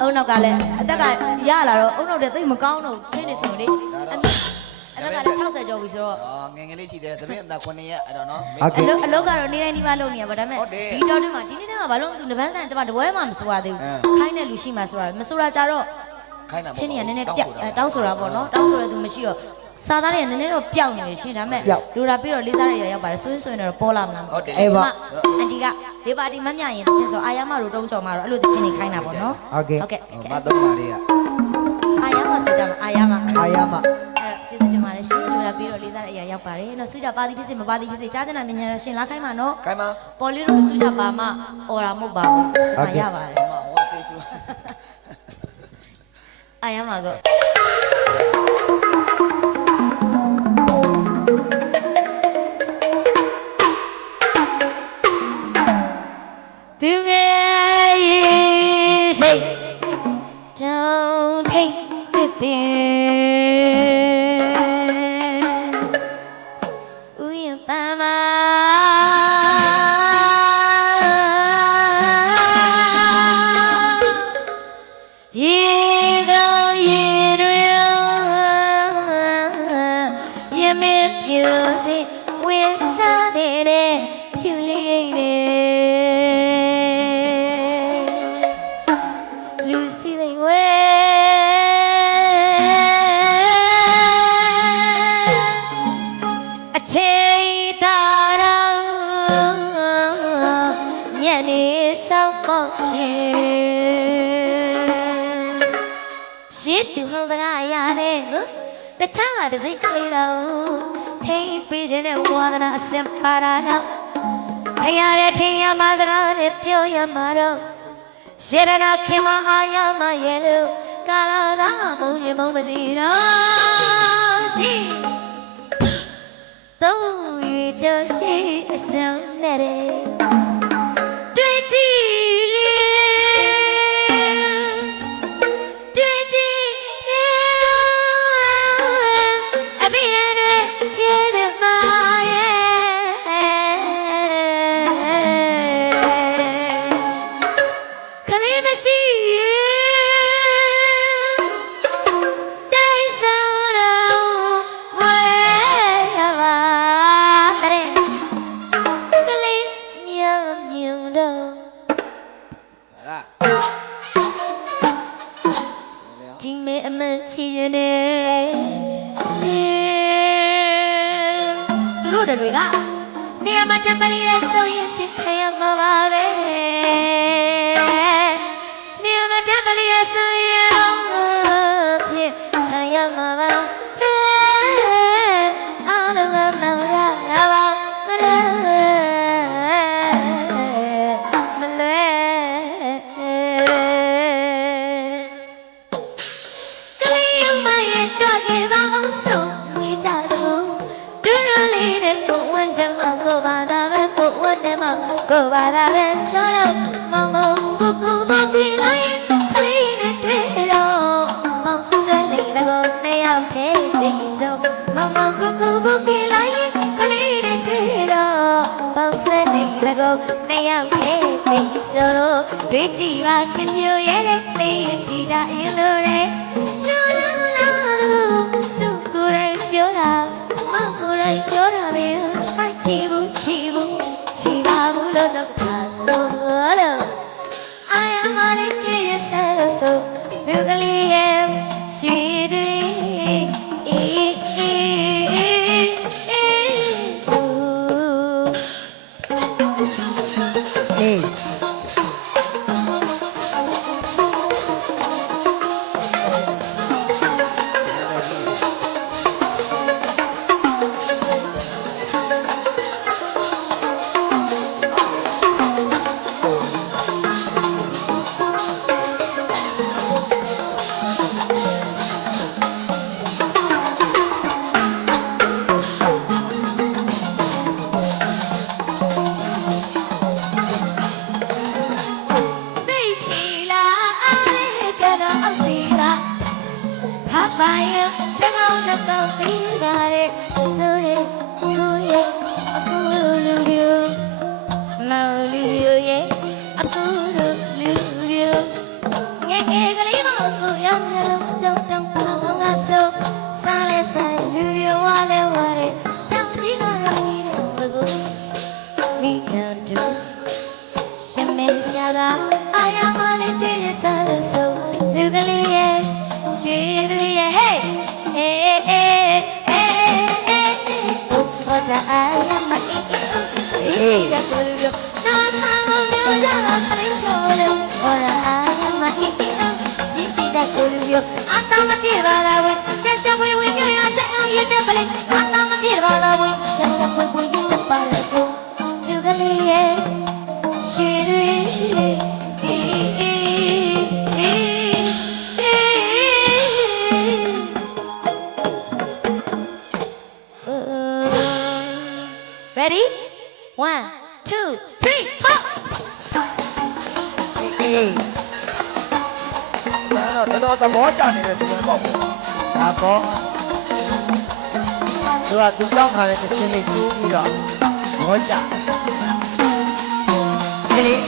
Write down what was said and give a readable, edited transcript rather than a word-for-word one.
အုံနောက်ကလည်းအသက်ကရလာတော့အုံနောက်တဲ့သိမကောင်းတော့ချင်းနေဆိုလေအသက်ကလည်း60ကျော်ပြီဆိုတော့ငယ်ငယ်လေးရှိတယ်တပည့်အသက်9ရက်အဲ့တော့နော် အလုပ်ကတော့နေတိုင်းဒီမှာလုပ်နေရပါဒါပေမဲ့ဒီတော်တွင်းမှာဒီနေ့တည်းမှာဘာလို့သူနဗန်းဆန်ကျမတပွဲမှမဆိုရသေးဘူးခိုင်းတဲ့လူရှိမှဆိုတာမဆိုတာကြတော့ချင်းနေကနည်းနည်းပြတောင်းဆိုတာပေါ့နော်တောင်းဆိုတဲ့သူမရှိတော့စားသားတွေကနည်းနည်းတော့ပျောက်နေတယ်ရှင်ဒါပေမဲ့လူတာပြီးတော့လေးစားရရောက်ပါတယ်ဆိုရင်တော့ပေါ်လာမလားဟုတ်တယ်အဲ့ပါအန်တီကဒီပါတီမမြရင်တချင်းဆိုအာယာမတို့တုံးကြော်မှာတော့အဲ့လိုတချင်းနေခိုင်းတာပေါ့နော်ဟုတ်ကဲ့မသုံးပါလေးကအာယာမဆိုကြမှာအာယာမအဲ့ကျေးဇူးတင်ပါတယ်ရှင်လူတာပြီးတော့လေးစားတဲ့အရာရောက်ပါတယ်နော်စုကြပါသည်ဖြစ်စေမပါသည်ဖြစ်စေကြားချင်တာမြင်ချင်တာရှင်လာခိုင်းမှာနော်ခိုင်းပါပေါ်လေးတို့စုကြပါမှအော်ရာမဟုတ်ပါဘူးကျွန်မရပါတယ်ဟောဆေးဆူအာယာမကသူငယ်ရေးစိတ်တောင်းထိတ်ဖြစ်ပင်ဥယျာဉ်ပန်းမှာရေကောင်းရေတွေရမင်းပြူစီဝင်းစားတဲ့ဖြူလေးတွေလူစီလေးဝဲအချိန်တာတော့ညနေဆောင်ပေါ့ရှင်သူဟောစကားရတယ်တခြားကတစိတ်ကလေးတော့ထိပေးခြင်းနဲ့ဝါဒနာအစင်ပါတာတော့ခရတဲ့ထင်ရမှာစကားနဲ့ပြောရမှာတော့ရှရနာခင်မအားရမရဲ့လို့ကာလာသာမုံရင်မုံမစီတော့ရှိသုံးရွေချရှိအစံနဲ့တွေ့ကြည့်လေတွေ့ကြည့်အပိရနဲ့ရဲ့မရဲ့ခလေးမရှိတိုင်းဆောင်တော့ဝဲရပါတဲ့ကလေးမြုံမြုံတော့ဒီမေအမချီနေရှင်သူတို့တွေကနေရာမှာတပလီရဲဆိုရင်ဖြစ်ခရမှာပါပဲနေရာမှာတပလီရဲဆိုရင်ဖြစ်ခရမှာပါအားလုံးကမောင်ရပါမလွယ်ကလေးမရဲ့ကြွခဲ့ပါအောင်ဆိုမိကြတော့ဒူရလေးနဲ့ကိုဝန်းတယ်မကိုပါတာပဲကိုဝန်းတယ်မကိုပါတာပဲဆိုတော့မောင်မောင်ကိုကိုမပြေးလိုက်ကလေးနဲ့တွေ့တော့မောင်ဆွဲနေတဲ့ကိုနှစ်ယောက်ထဲပြီးဆိုမောင်မောင်ကိုကိုမပြေးလိုက်ကလေးနဲ့တွေ့တော့မောင်ဆွဲနေတဲ့ကိုနှစ်ယောက်ထဲပြီးဆိုတွေ့ကြည့်ပါခင်မျိုးရဲ့လေးကြည့်တာအင်းလို့တဲ့သူကိုယ်တိုင်ပြောတာမကိုယ်တိုင်ပြောတာပဲအချီဘူးချီဘူးချီပါဘူးလို့တော့ပါဆိုလို့I am only tears so မြုပ်ကလေးရဲ့ရှိတွေ ကလေးမကိုရမျက်လုံးကြောက်တောင်းတော့ငါဆိုစားလဲဆိုင်လူရောဝါလဲဝါတဲ့တောင်ကြီးကလည်းကြီးတယ်ဘကိုမိကန်တူရှင်မေရှာကအာရမလေးတည်းစားလို့ဆိုလူကလေးရဲ့ရွှေသူရဲ့ hey hey hey heyဟောကြအာရမလေးရကိုလူရောနာနာမျိုးကြတာခိုင်းဆိုလို့ဟောရာအာရမလေးဒီစီတဲ့ကိုလူရောအတမပြေပါလားဝဲဆက်ဆက်ဝဲဝဲရရတဲ့အောင်ရတဲ့ပလေးအတမပြေပါလားဝဲဆက်ဆက်ဝဲဝဲရတဲ့ပါလားကိုလူကလေးရဲ့ရွှေသူရဲ့ Ready? 1, 2, 3, hop! တော်သဘောကျနေတဲ့သူတွေပေါ့ဒါပေါ့သူကသူတောင်းထားတဲ့ချင်းလေးကျိုးပြီးတော့သဘောကျဒီလေး